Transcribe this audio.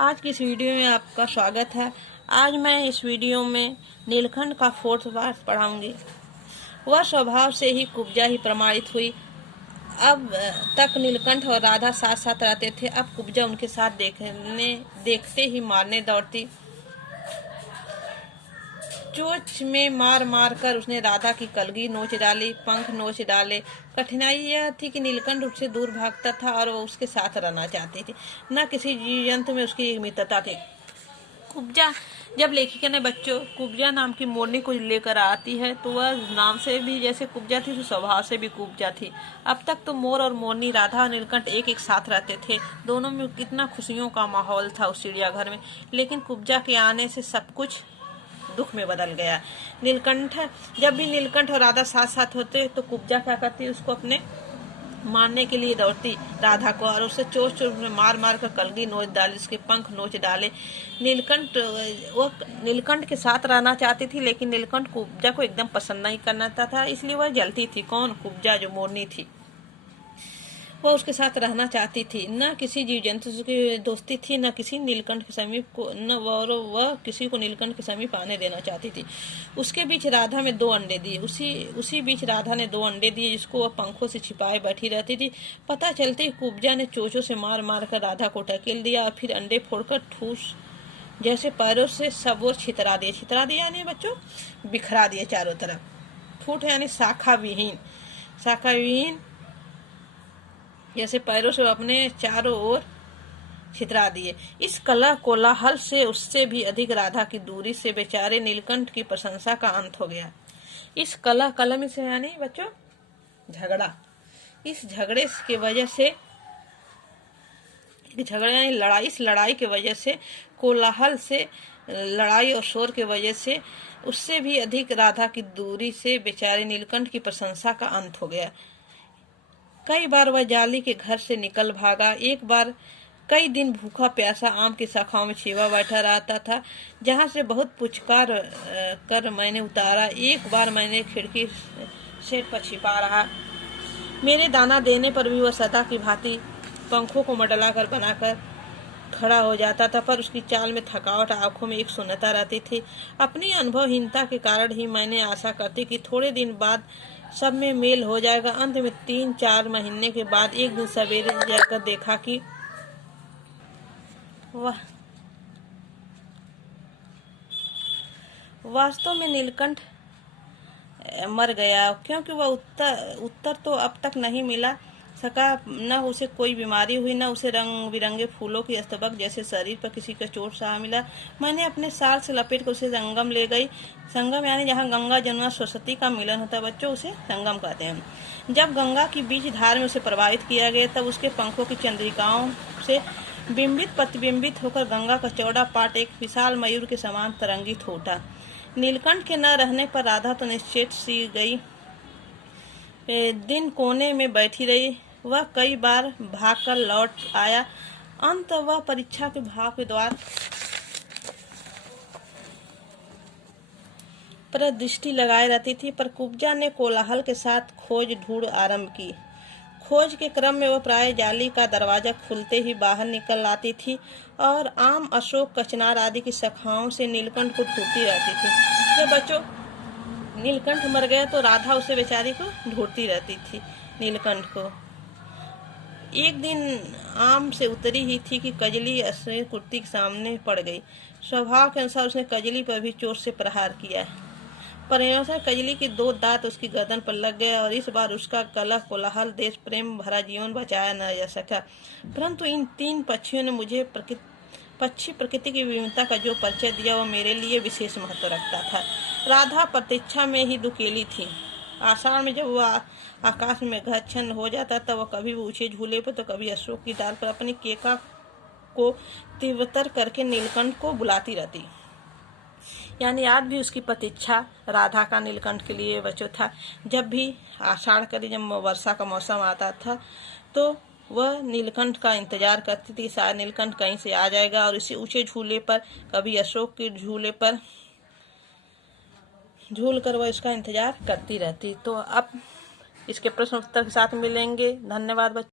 आज की इस वीडियो में आपका स्वागत है। आज मैं इस वीडियो में नीलकंठ का 4th पार्ट पढ़ाऊंगी। वह स्वभाव से ही कुब्जा ही प्रमाणित हुई। अब तक नीलकंठ और राधा साथ साथ रहते थे। अब कुब्जा उनके साथ देखते ही मारने दौड़ती। चोंच में मार मार कर उसने राधा की कलगी नोच डाली, पंख नोच डाले। कठिनाई यह थी कि नीलकंठ उससे दूर भागता था और वो उसके साथ रहना चाहती थी। न किसी जीव जंतु में उसकी मित्रता थी। कुब्जा, जब लेखिका ने बच्चों कुब्जा नाम की मोरनी को लेकर आती है तो वह नाम से भी जैसे कुब्जा थी तो स्वभाव से भी कुब्जा थी। अब तक तो मोर और मोरनी, राधा और नीलकंठ एक एक साथ रहते थे। दोनों में कितना खुशियों का माहौल था उस चिड़ियाघर में। लेकिन कुब्जा के आने से सब कुछ दुख में बदल गया। जब भी नीलकंठ और राधा साथ साथ होते तो कुब्जा क्या करती, उसको अपने मारने के लिए दौड़ती राधा को, और उसे चोट चोट में मार मार कर कलगी नोच डाली, उसके पंख नोच डाले। नीलकंठ के साथ रहना चाहती थी, लेकिन नीलकंठ कुब्जा को एकदम पसंद नहीं करना था, इसलिए वह जलती थी। कौन? कुब्जा, जो मोरनी थी, वह उसके साथ रहना चाहती थी। न किसी जीव जंतु की दोस्ती थी, न किसी नीलकंठ के समीप को, न वह किसी को नीलकंठ के समीप आने देना चाहती थी। उसके बीच राधा में 2 अंडे दिए। उसी बीच राधा ने 2 अंडे दिए, जिसको वह पंखों से छिपाए बैठी रहती थी। पता चलते ही कुब्जा ने चोंचों से मार मार कर राधा को ढकेल दिया और फिर अंडे फोड़कर ठूस जैसे पैरों से सब ओर छितरा दिए यानी बच्चों बिखरा दिए चारों तरफ। फूट यानी शाखा विहीन जैसे पैरों से अपने चारों ओर छितरा दिए। इस कला कोलाहल से उससे भी अधिक राधा की दूरी से बेचारे नीलकंठ की प्रशंसा का अंत हो गया। इस कलम से यानी बच्चों झगड़ा। इस झगड़े की वजह से इस लड़ाई की वजह से, कोलाहल से, लड़ाई और शोर की वजह से उससे भी अधिक राधा की दूरी से बेचारे नीलकंठ की प्रशंसा का अंत हो गया। कई बार वह जाली के घर से निकल भागा। एक बार कई दिन भूखा प्यासा आम की शाखाओं में छिपा बैठा रहता था, जहां से बहुत पुचकार कर मैंने उतारा। एक बार मैंने खिड़की से पर छिपा रहा। मेरे दाना देने पर भी वह सदा की भांति पंखों को मडला कर बनाकर खड़ा हो जाता था, पर उसकी चाल में थकावट, आंखों में एक शून्यता रहती थी। अपनी अनुभवहीनता के कारण ही मैंने आशा करती कि थोड़े दिन बाद सब में मेल हो जाएगा। अंत में 3-4 महीने के बाद एक दिन सवेरे जाकर देखा कि वास्तव में नीलकंठ मर गया, क्योंकि वह उत्तर तो अब तक नहीं मिला सका। न उसे कोई बीमारी हुई, न उसे रंग बिरंगे फूलों की अस्तबक जैसे शरीर पर किसी का चोट सा मिला। मैंने अपने साल से लपेट कर उसे संगम ले गई। संगम यानी जहाँ गंगा जमुना सरस्वती का मिलन होता है बच्चों, उसे संगम कहते हैं। जब गंगा की बीच धार में उसे प्रवाहित किया गया, तब उसके पंखों की चंद्रिकाओं से प्रतिबिंबित होकर गंगा का चौड़ा पाट एक विशाल मयूर के समान तरंगित हो उठा। नीलकंठ के न रहने पर राधा तो निश्चेत सी गई। दिन कोने में बैठी रही। वह कई बार भागकर लौट आया। अंत वह परीक्षा के भाव के द्वार पर दृष्टि लगाए रहती थी, पर कुब्जा ने कोलाहल के साथ खोज ढूंढ आरंभ की। खोज के क्रम में वह प्राय जाली का दरवाजा खुलते ही बाहर निकल आती थी और आम, अशोक, कचनार आदि की शाखाओं से नीलकंठ को ढूंढती रहती थी। जब बच्चों नीलकंठ मर गया तो राधा उसे बेचारी को ढूंढती रहती थी। नीलकंठ को एक दिन आम से उतरी ही थी कि कजली अश्लील कुर्ती के सामने पड़ गई। स्वभाव के अनुसार उसने कजली पर भी चोट से प्रहार किया। परिणाम कजली के 2 दांत उसकी गर्दन पर लग गए और इस बार उसका कलह, कोलाहल, देश प्रेम भरा जीवन बचाया न जा सका। परंतु इन 3 पक्षियों ने मुझे पक्षी प्रकृति की विविधता का जो परिचय दिया, वह मेरे लिए विशेष महत्व रखता था। राधा प्रतीक्षा में ही दुकेली थी। आषाढ़ में जब वह आकाश में घच्छन्न हो जाता, तब वह कभी ऊंचे झूले पर तो कभी अशोक की डाल पर अपनी केका को तीव्रतर करके नीलकंठ को बुलाती रहती। यानी आज भी उसकी प्रतीक्षा राधा का नीलकंठ के लिए बचो था। जब भी आषाढ़ का जब वर्षा का मौसम आता था तो वह नीलकंठ का इंतजार करती थी। शायद नीलकंठ कहीं से आ जाएगा और इसी ऊंचे झूले पर, कभी अशोक के झूले पर झूल कर वह इसका इंतजार करती रहती। तो अब इसके प्रश्न उत्तर के साथ मिलेंगे। धन्यवाद बच्चों।